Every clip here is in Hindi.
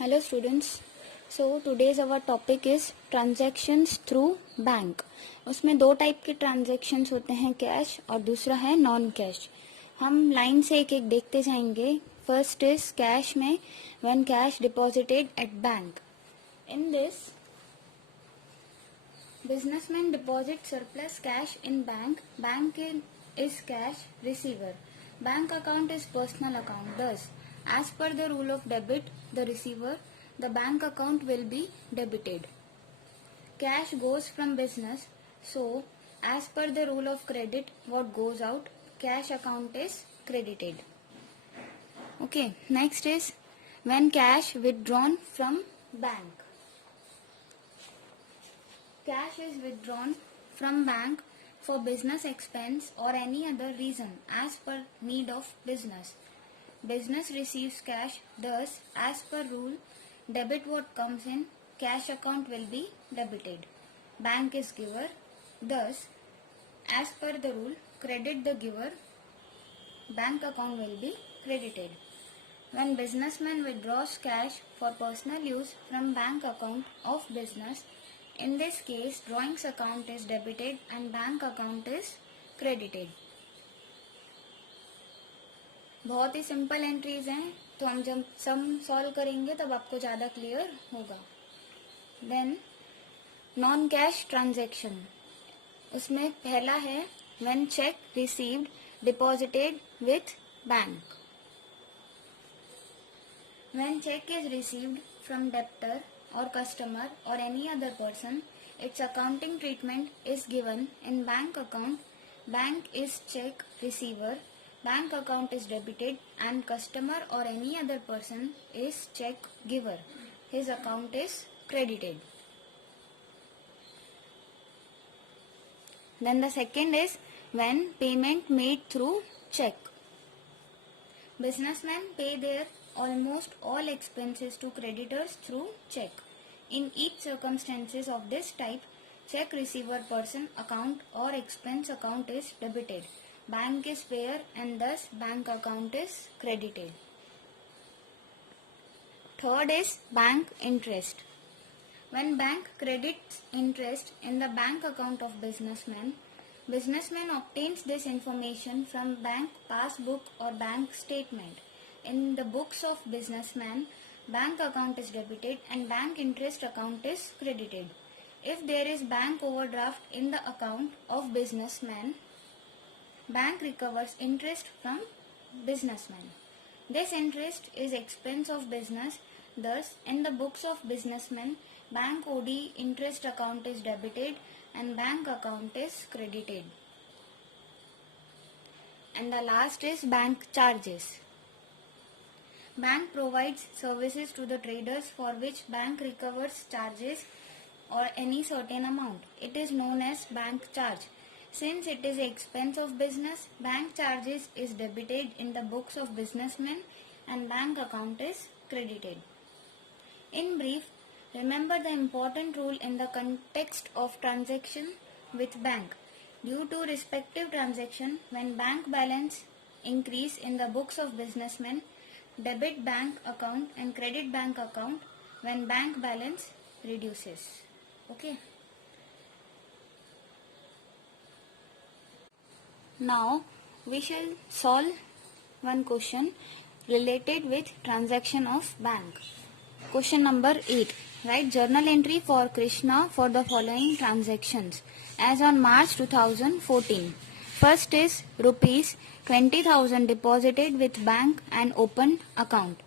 Hello students. So today's our topic is transactions through bank. उसमें दो टाइप के ट्रांजेक्शन्स होते हैं, कैश और दूसरा है नॉन कैश. हम लाइन से एक एक देखते जाएंगे. फर्स्ट इज कैश में when cash deposited at bank. In this businessman deposit surplus cash in bank. Bank is cash receiver. Bank account is personal account. Thus, as per the rule of debit, the receiver, the bank account will be debited. Cash goes from business, so as per the rule of credit, what goes out, cash account is credited. Okay, next is when cash withdrawn from bank. Cash is withdrawn from bank for business expense or any other reason as per need of business. Business receives cash, thus as per rule, debit what comes in, cash account will be debited. Bank is giver, thus as per the rule, credit the giver, bank account will be credited. When businessman withdraws cash for personal use from bank account of business, in this case drawings account is debited and bank account is credited. बहुत ही सिंपल एंट्रीज हैं, तो हम जब सम सॉल्व करेंगे तब आपको ज़्यादा क्लियर होगा. देन नॉन कैश ट्रांजैक्शन, उसमें पहला है when cheque received deposited with bank. When cheque is received from debtor or customer or any other person, its accounting treatment is given in bank account. Bank is check receiver, bank account is debited, and customer or any other person is check giver, his account is credited. Then the second is when payment made through check. Businessmen pay their almost all expenses to creditors through check. In each circumstances of this type, check receiver person account or expense account is debited. Bank is payer and thus bank account is credited. Third is bank interest. When bank credits interest in the bank account of businessman, businessman obtains this information from bank passbook or bank statement. In the books of businessman, bank account is debited and bank interest account is credited. If there is bank overdraft in the account of businessman, bank recovers interest from businessman. This interest is expense of business. Thus, in the books of businessman, bank OD interest account is debited and bank account is credited. And the last is bank charges. Bank provides services to the traders for which bank recovers charges or any certain amount. It is known as bank charge. Since it is expense of business, bank charges is debited in the books of businessmen and bank account is credited. In brief, remember the important rule in the context of transaction with bank. Due to respective transaction, when bank balance increase in the books of businessmen, debit bank account and credit bank account when bank balance reduces. Okay. Now we shall solve one question related with transaction of bank. Question number 8. Write journal entry for Krishna for the following transactions as on March 2014. First is rupees 20,000 deposited with bank and open account.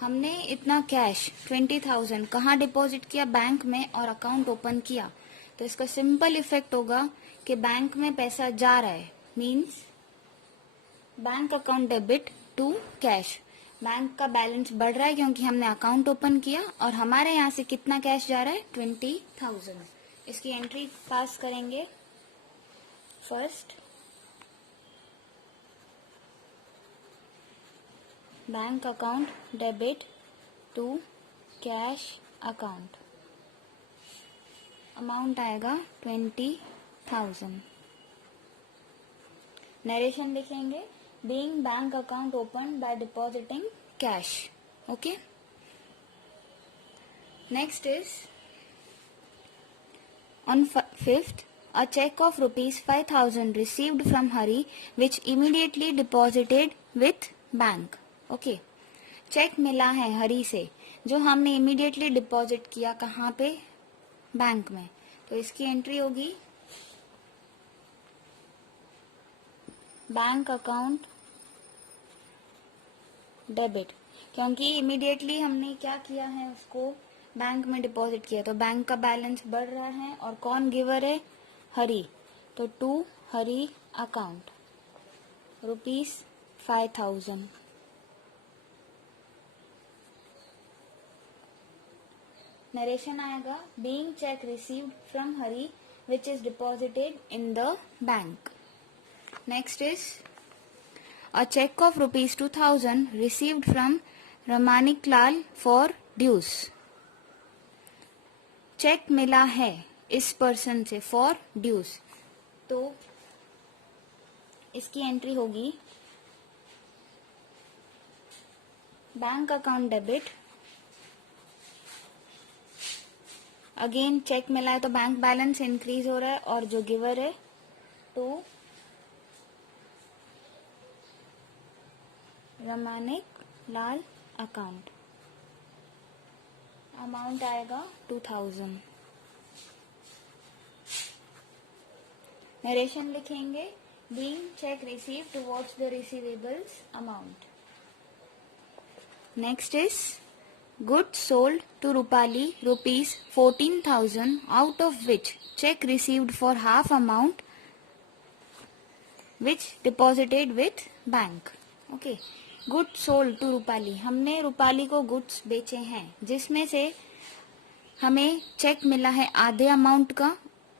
हमने इतना कैश 20,000 कहाँ डिपॉजिट किया? बैंक में, और अकाउंट ओपन किया. तो इसका सिंपल इफेक्ट होगा कि बैंक में पैसा जा रहा है, means bank account debit to cash. Bank का बैलेंस बढ़ रहा है क्योंकि हमने अकाउंट ओपन किया और हमारे यहाँ से कितना कैश जा रहा है? 20,000. इसकी एंट्री पास करेंगे. First bank account debit to cash account, amount आएगा 20,000. नरेशन लिखेंगे being bank account open by depositing cash. Okay. Next is on 5th, a check of rupees 5,000 received from Hari, which immediately deposited with bank. Okay, cheque मिला है हरी से जो हमने इमीडिएटली डिपॉजिट किया कहाँ पे, बैंक में. तो इसकी एंट्री होगी बैंक अकाउंट डेबिट, क्योंकि इमीडिएटली हमने क्या किया है, उसको बैंक में डिपॉजिट किया. तो बैंक का बैलेंस बढ़ रहा है और कौन गिवर है, हरी. तो टू हरी अकाउंट ₹5,000. नरेशन आएगा being check received from Hari which is deposited in the bank. Next is a check of ₹2,000 received from Ramanik Lal for dues. Cheque मिला है इस पर्सन से फॉर ड्यूज. तो इसकी एंट्री होगी bank account debit. Again cheque मिला है तो बैंक बैलेंस इंक्रीज हो रहा है और जो गिवर है to Ramanik Lal account. Amount आएगा 2,000. नरेशन लिखेंगे being cheque receive towards the receivables amount. Next is goods sold to Rupali ₹14,000 out of which cheque received for half amount which deposited with bank. Okay, goods sold to Rupali, हमने रूपाली को गुड्स बेचे हैं जिसमें से हमें चेक मिला है आधे अमाउंट का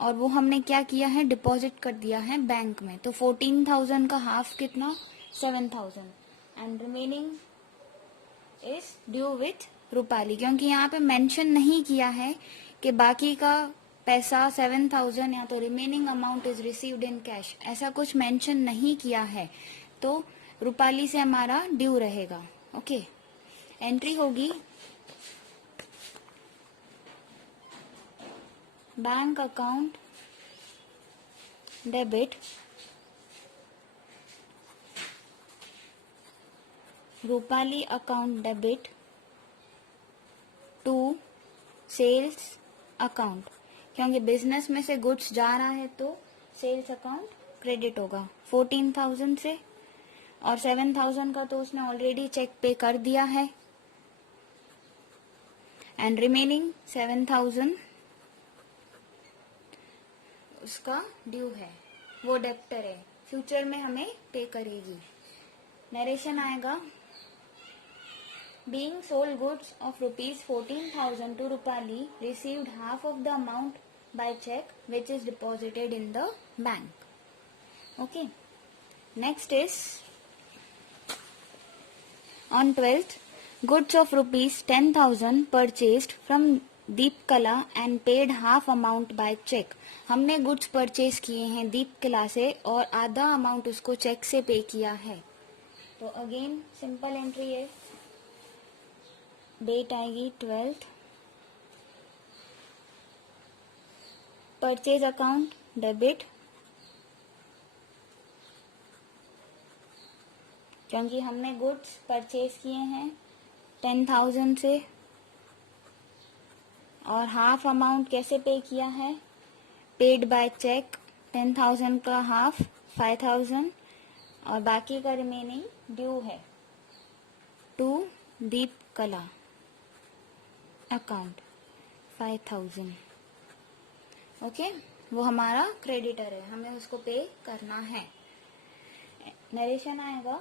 और वो हमने क्या किया है, डिपॉजिट कर दिया है बैंक में. तो 14,000 का हाफ कितना, 7,000 and remaining is due with Rupali. क्योंकि यहाँ पे मेंशन नहीं किया है कि बाकी का पैसा 7,000 या तो remaining amount is received in cash, ऐसा कुछ मेंशन नहीं किया है. तो रूपाली से हमारा ड्यू रहेगा. ओके, एंट्री होगी bank account debit Rupali account debit to sales account. क्योंकि बिजनेस में से गुड्स जा रहा है तो सेल्स अकाउंट क्रेडिट होगा 14,000 से और 7,000 का तो उसने ऑलरेडी चेक पे कर दिया है एंड रिमेनिंग 7,000 उसका ड्यू है, वो डेप्टर है, फ्यूचर में हमें पे करेगी. नरेशन आएगा being sold goods of ₹14,000 to Rupali received half of the amount by cheque which is deposited in the bank. Okay, next is on 12th, goods of ₹10,000 purchased from Deep Kala and paid half amount by check. हमने गुड्स परचेज किए हैं दीप कला से और आधा अमाउंट उसको चेक से पे किया है. तो अगेन सिंपल एंट्री है, डेट आएगी 12th, परचेज अकाउंट डेबिट क्योंकि हमने गुड्स परचेज किए हैं 10,000 से और हाफ अमाउंट कैसे पे किया है, पेड बाय चेक. 10,000 का हाफ 5,000 और बाकी का रिमेनिंग ड्यू है टू दीप कला अकाउंट 5,000. ओके, वो हमारा क्रेडिटर है, हमें उसको पे करना है. नरेशन आएगा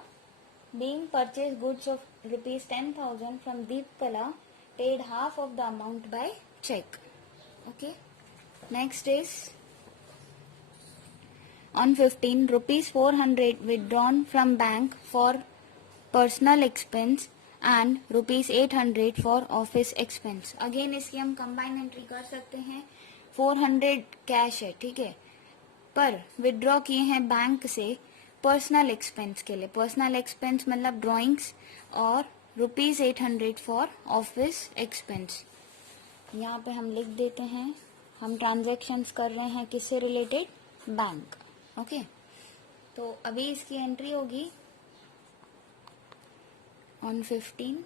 being purchased goods of ₹10,000 from Deep Kala, paid half of the amount by check. Okay, next is on 15 ₹400 withdrawn from bank for personal expense and ₹800 for office expense. Again इसकी हम कंबाइन एंट्री कर सकते हैं. 400 कैश है, ठीक है, पर विड्रॉ किए हैं बैंक से पर्सनल एक्सपेंस के लिए. पर्सनल एक्सपेंस मतलब ड्राइंग्स और ₹800 फॉर ऑफिस एक्सपेंस. यहाँ पे हम लिख देते हैं हम ट्रांजैक्शंस कर रहे हैं किससे रिलेटेड, बैंक। ओके, तो अभी इसकी एंट्री होगी on 15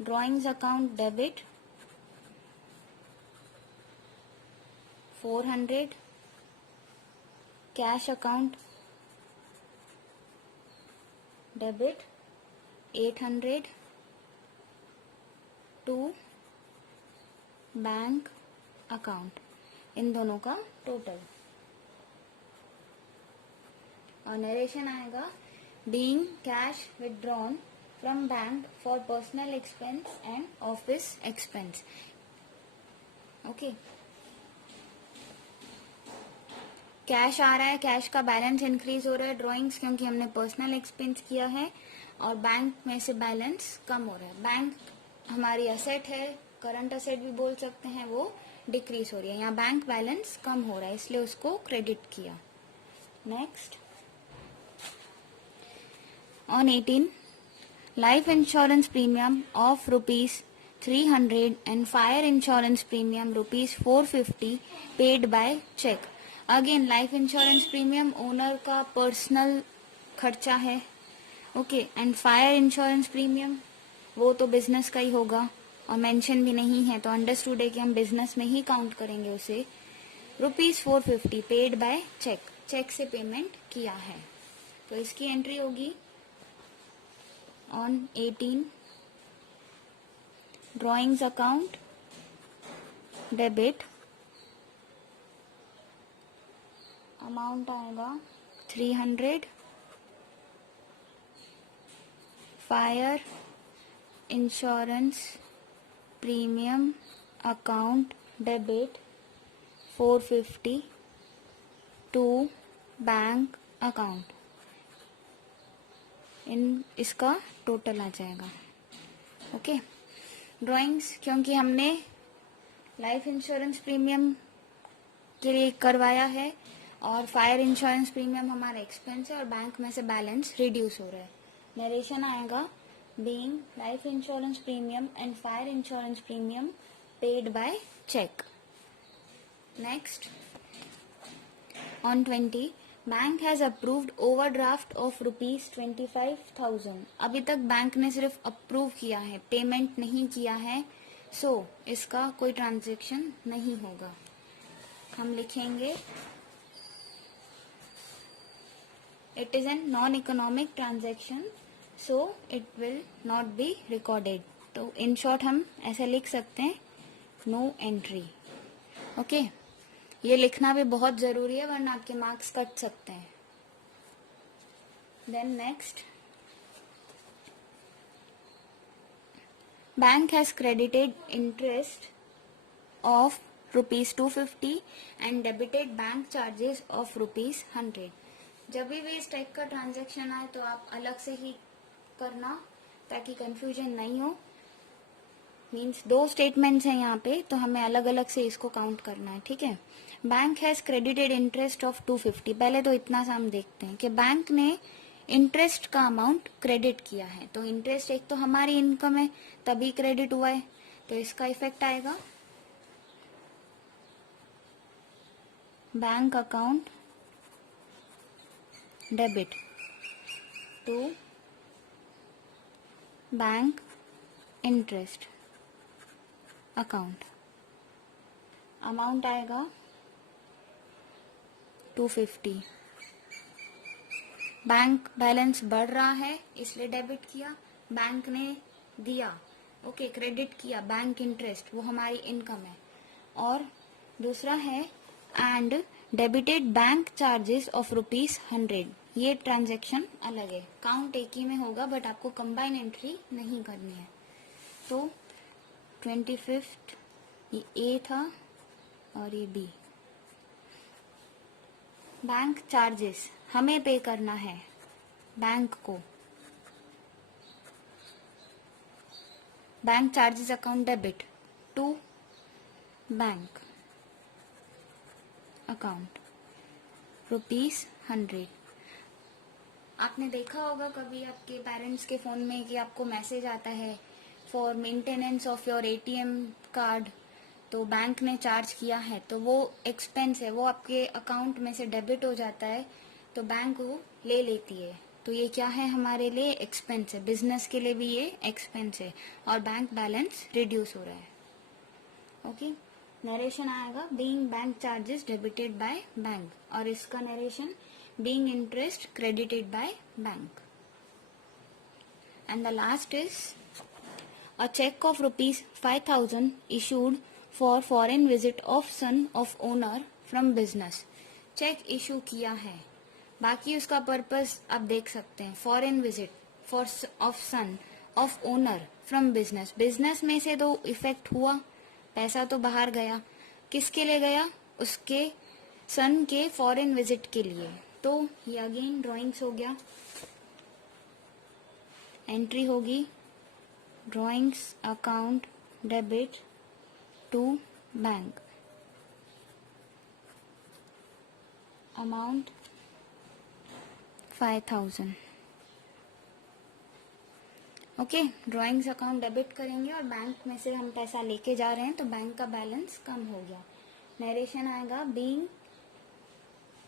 drawings account debit 400, cash account debit 800 to bank account, इन दोनों का टोटल। और नरेशन आएगा being cash withdrawn from bank for personal expense and office expense. Okay, cash आ रहा है, कैश का बैलेंस इंक्रीज हो रहा है ड्रॉइंग्स क्योंकि हमने पर्सनल एक्सपेंस किया है, और बैंक में से बैलेंस कम हो रहा है। बैंक हमारी असेट है, करंट असेट भी बोल सकते हैं, वो डिक्रीज हो रही है। यहाँ बैंक बैलेंस कम हो रहा है इसलिए उसको क्रेडिट किया। Next, on 18 life insurance premium of ₹300 and fire insurance premium ₹450 paid by cheque. Again life insurance premium owner का पर्सनल खर्चा है। Okay, and fire insurance premium वो तो बिजनेस का ही होगा और मेंशन भी नहीं है, तो अंडरस्टूड है कि हम बिजनेस में ही काउंट करेंगे उसे। ₹450 पेड बाय चेक, चेक से पेमेंट किया है, तो इसकी एंट्री होगी on 18 drawings account debit, amount आएगा 300, fire insurance premium account debit 450 to bank account, इसका टोटल आ जाएगा। ओके, ड्राइंग्स क्योंकि हमने लाइफ इंश्योरेंस प्रीमियम के लिए करवाया है और फायर इंश्योरेंस प्रीमियम हमारा एक्सपेंस है और बैंक में से बैलेंस रिड्यूस हो रहा है। नरेशन आएगा being life insurance premium and fire insurance premium paid by cheque. Next, on 20 bank has approved overdraft of ₹25,000। अभी तक बैंक ने सिर्फ अप्रूव किया है, पेमेंट नहीं किया है, सो इसका कोई ट्रांजैक्शन नहीं होगा। हम लिखेंगे it is an non economic transaction, so it will not be recorded. तो इन शॉर्ट हम ऐसे लिख सकते हैं, नो एंट्री। ओके, ये लिखना भी बहुत जरूरी है वरना आपके मार्क्स कट सकते हैं। Then next, bank has credited interest of ₹250 and debited bank charges of ₹100। जब भी इस टाइप का ट्रांजैक्शन आए तो आप अलग से ही करना ताकि कंफ्यूजन नहीं हो। मीन्स 2 स्टेटमेंट्स हैं यहाँ पे, तो हमें अलग अलग से इसको काउंट करना है, ठीक है। Bank has credited interest of 250, पहले तो इतना सा हम देखते हैं कि बैंक ने इंटरेस्ट का अमाउंट क्रेडिट किया है, तो इंटरेस्ट एक तो हमारी इनकम है तभी क्रेडिट हुआ है, तो इसका इफेक्ट आएगा bank account debit to bank interest account, amount आएगा 250। बैंक बैलेंस बढ़ रहा है इसलिए डेबिट किया, बैंक ने दिया, ओके, क्रेडिट किया बैंक इंटरेस्ट, वो हमारी इनकम है। और दूसरा है and debited bank charges of ₹100, ये ट्रांजैक्शन अलग है, काउंट एक ही में होगा बट आपको कंबाइन एंट्री नहीं करनी है। तो 25th ये ए था और ये बी। बैंक चार्जेस हमें पे करना है बैंक को, bank charges account debit to bank account ₹100। आपने देखा होगा कभी आपके पेरेंट्स के फोन में कि आपको मैसेज आता है for maintenance of your ATM card, तो बैंक ने चार्ज किया है, तो वो एक्सपेंस है, वो आपके अकाउंट में से डेबिट हो जाता है, तो बैंक वो ले लेती है। तो ये क्या है, हमारे लिए एक्सपेंस है, बिजनेस के लिए भी ये एक्सपेंस है, और बैंक बैलेंस रिड्यूस हो रहा है। ओके, नरेशन आएगा being bank charges debited by bank, और इसका narration being interest credited by bank. And the last is a check of rupees 5,000 issued for foreign visit of son of owner from business। Cheque issue किया है, बाकी उसका पर्पस आप देख सकते हैं, foreign visit for of son of owner from business. Business में से तो इफेक्ट हुआ, पैसा तो बाहर गया, किसके लिए गया, उसके सन के फॉरेन विजिट के लिए। तो ये अगेन ड्राइंग्स हो गया, एंट्री होगी drawings account debit to bank, amount 5,000। Okay, drawings account debit करेंगे और बैंक में से हम पैसा लेके जा रहे हैं, तो बैंक का बैलेंस कम हो गया। नरेशन आएगा being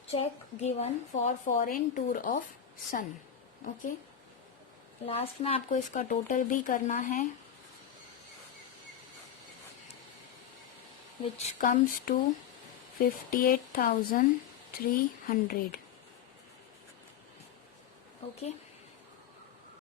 cheque given for foreign tour of son. Okay, last में आपको इसका टोटल भी करना है, विच कम्स टू 58,300। ओके।